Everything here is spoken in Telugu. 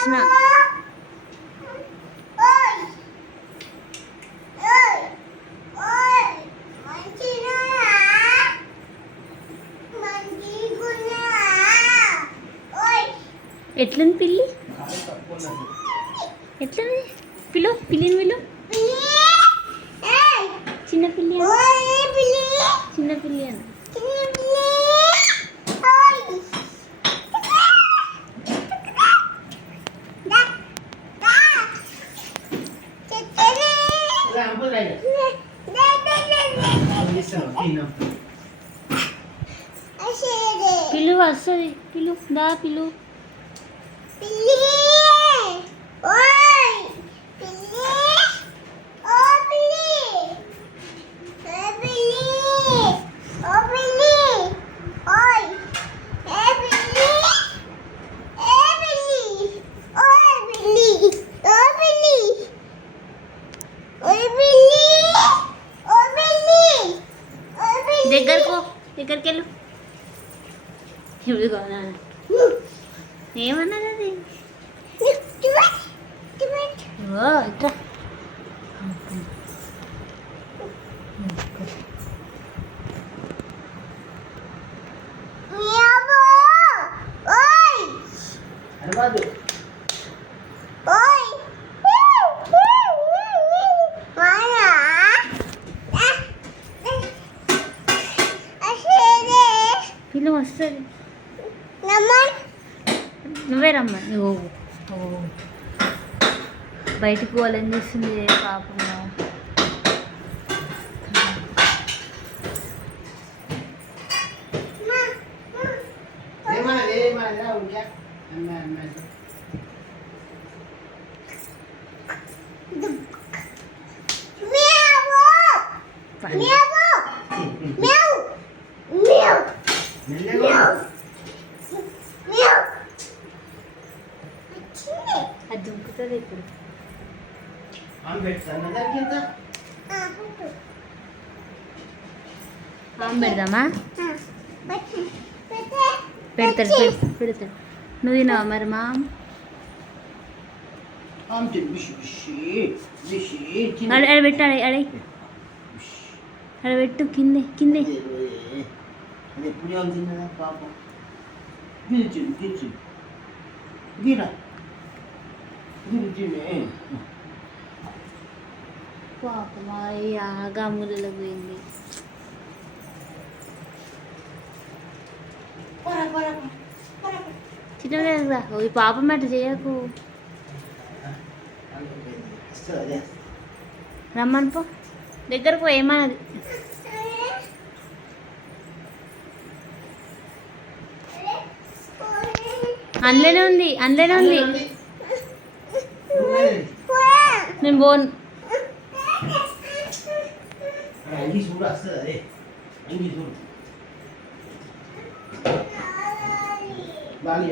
కృష్ణ. ఎట్లుంది పిల్లి? ఎట్లుంది పిల్లు? పిల్లిని పిల్లు. చిన్న పిల్లి, చిన్న పిల్లి అని. పిల్లు వస్తుంది. పిల్లు దా పిల్లు. దగ్గరికి వెళ్ళు. ఇప్పుడు ఏమన్నది అది? ఇట్లా పిల్లు వస్తుంది. నువ్వే రమ్మని. బయటికి పోవాలని చేస్తుంది పాపం. అది దుంకుతుంది ఇప్పుడు. పెడదామా? పెడతాడు పెడతాడు. నువ్వు తిన్నావా మరి? మా పెట్టాడు అడ పెట్టు. కిందే కిందే పాపమా గాములలో పోయింది. చిన్నగా ఈ పాపం అట్ట చేయకు. రమ్మని పో. దగ్గరకు పో. ఏమన్నది? అందులోనే ఉంది, అందులోనే ఉంది. నేను పోను. బాగా